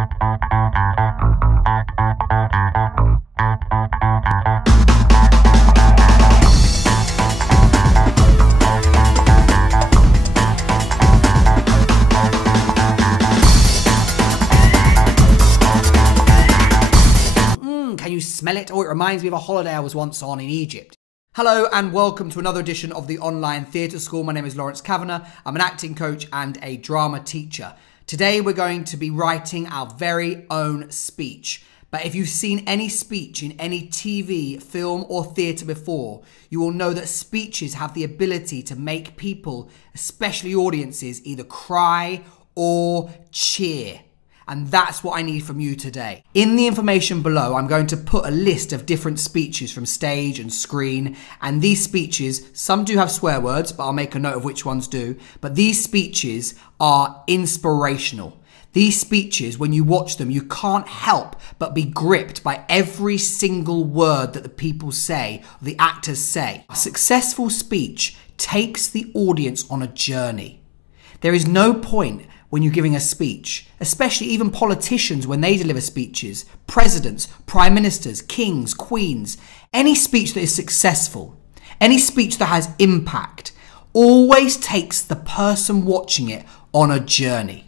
Can you smell it? Oh, it reminds me of a holiday I was once on in Egypt. Hello and welcome to another edition of the Online Theatre School. My name is Lawrence Kavanagh. I'm an acting coach and a drama teacher. Today we're going to be writing our very own speech. But if you've seen any speech in any TV, film or theatre before, you will know that speeches have the ability to make people, especially audiences, either cry or cheer. And that's what I need from you today. In the information below, I'm going to put a list of different speeches from stage and screen. And these speeches, some do have swear words, but I'll make a note of which ones do. But these speeches are inspirational. These speeches, when you watch them, you can't help but be gripped by every single word that the people say, the actors say. A successful speech takes the audience on a journey. There is no point when you're giving a speech, especially even politicians when they deliver speeches, presidents, prime ministers, kings, queens, any speech that is successful, any speech that has impact, always takes the person watching it on a journey.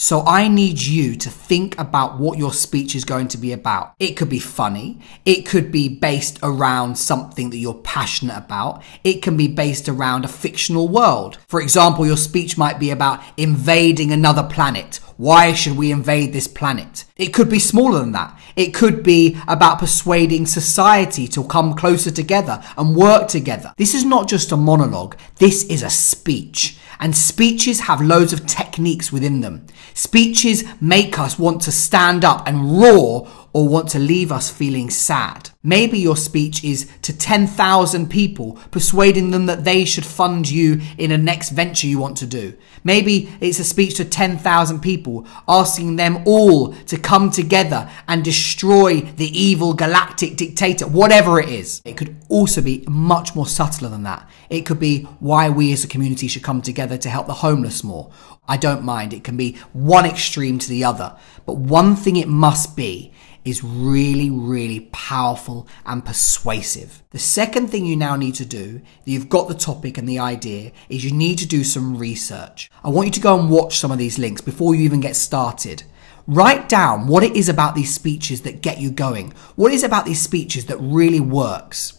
So I need you to think about what your speech is going to be about. It could be funny. It could be based around something that you're passionate about. It can be based around a fictional world. For example, your speech might be about invading another planet. Why should we invade this planet? It could be smaller than that. It could be about persuading society to come closer together and work together. This is not just a monologue. This is a speech. And speeches have loads of techniques within them. Speeches make us want to stand up and roar or want to leave us feeling sad. Maybe your speech is to 10,000 people, persuading them that they should fund you in a next venture you want to do. Maybe it's a speech to 10,000 people, asking them all to come together and destroy the evil galactic dictator, whatever it is. It could also be much more subtler than that. It could be why we as a community should come together to help the homeless more. I don't mind. It can be one extreme to the other. But one thing it must be is really, really powerful and persuasive. The second thing you now need to do, that you've got the topic and the idea, is you need to do some research. I want you to go and watch some of these links before you even get started. Write down what it is about these speeches that get you going. What is it about these speeches that really works?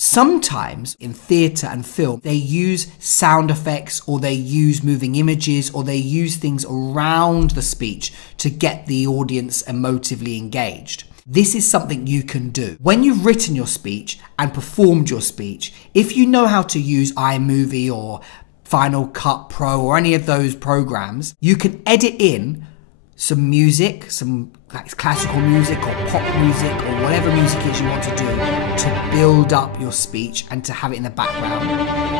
Sometimes in theatre and film, they use sound effects or they use moving images or they use things around the speech to get the audience emotively engaged. This is something you can do. When you've written your speech and performed your speech, if you know how to use iMovie or Final Cut Pro or any of those programs, you can edit in some music, some classical music or pop music or whatever music it is you want to do to build up your speech and to have it in the background.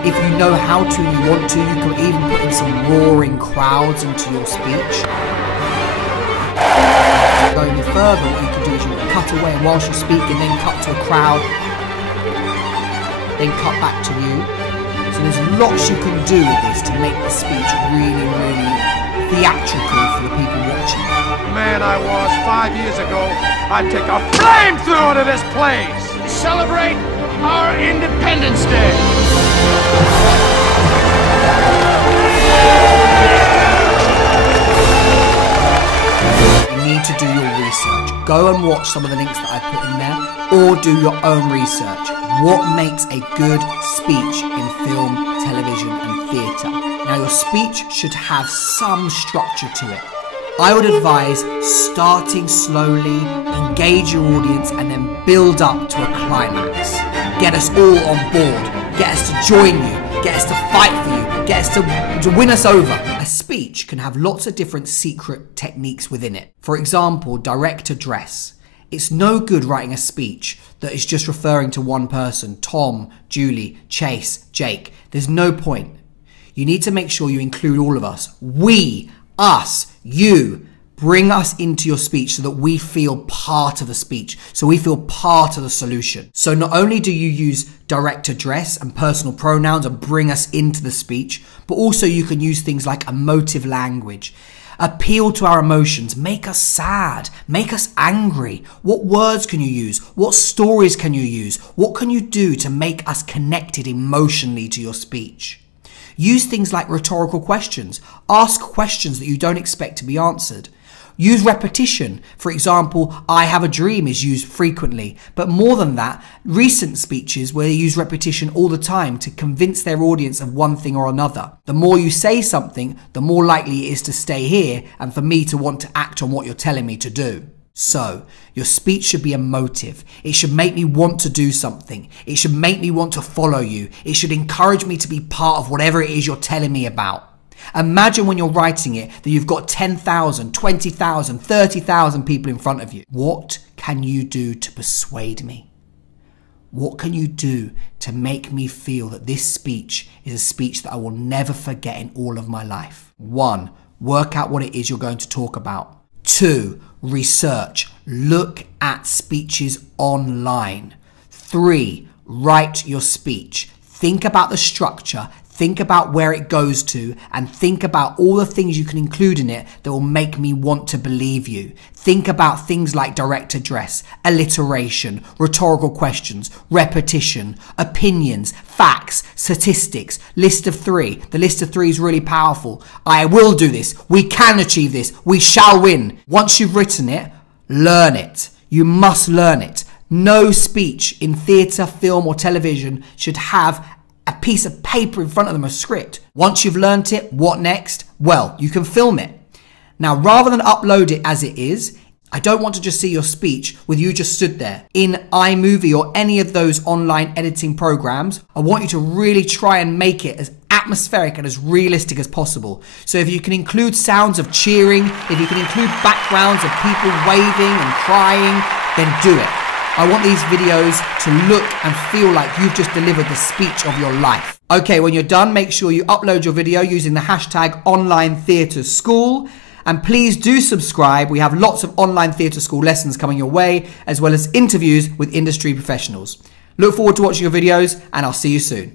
If you know how to and you want to, you can even put in some roaring crowds into your speech. Going further, what you can do is you can cut away whilst you're speaking, then cut to a crowd, then cut back to you. So there's lots you can do with this to make the speech really, really theatrical for the people watching. Man I was 5 years ago, I'd take a flamethrower to this place. Celebrate our Independence Day. You need to do your research. Go and watch some of the links that I put in there, or do your own research. What makes a good speech in film, television and theatre? Now your speech should have some structure to it. I would advise starting slowly, engage your audience and then build up to a climax. Get us all on board, get us to join you, get us to fight for you, get us to win us over. A speech can have lots of different secret techniques within it. For example, direct address. It's no good writing a speech that is just referring to one person, Tom, Julie, Chase, Jake. There's no point. You need to make sure you include all of us. We, us, you. Bring us into your speech so that we feel part of the speech, so we feel part of the solution. So not only do you use direct address and personal pronouns and bring us into the speech, but also you can use things like emotive language. Appeal to our emotions. Make us sad. Make us angry. What words can you use? What stories can you use? What can you do to make us connected emotionally to your speech? Use things like rhetorical questions. Ask questions that you don't expect to be answered. Use repetition. For example, I have a dream is used frequently. But more than that, recent speeches where they use repetition all the time to convince their audience of one thing or another. The more you say something, the more likely it is to stay here and for me to want to act on what you're telling me to do. So, your speech should be emotive. It should make me want to do something. It should make me want to follow you. It should encourage me to be part of whatever it is you're telling me about. Imagine when you're writing it that you've got 10,000, 20,000, 30,000 people in front of you. What can you do to persuade me? What can you do to make me feel that this speech is a speech that I will never forget in all of my life? 1, work out what it is you're going to talk about. 2, research. Look at speeches online. 3, write your speech. Think about the structure. Think about where it goes to and think about all the things you can include in it that will make me want to believe you. Think about things like direct address, alliteration, rhetorical questions, repetition, opinions, facts, statistics, list of 3. The list of 3 is really powerful. I will do this. We can achieve this. We shall win. Once you've written it, learn it. You must learn it. No speech in theatre, film or television should have a piece of paper in front of them, a script. Once you've learnt it, what next? Well, you can film it. Now, rather than upload it as it is, I don't want to just see your speech with you just stood there. In iMovie or any of those online editing programs, I want you to really try and make it as atmospheric and as realistic as possible. So if you can include sounds of cheering, if you can include backgrounds of people waving and crying, then do it. I want these videos to look and feel like you've just delivered the speech of your life. Okay, when you're done, make sure you upload your video using the hashtag #OnlineTheatreSchool. And please do subscribe. We have lots of online theatre school lessons coming your way, as well as interviews with industry professionals. Look forward to watching your videos, and I'll see you soon.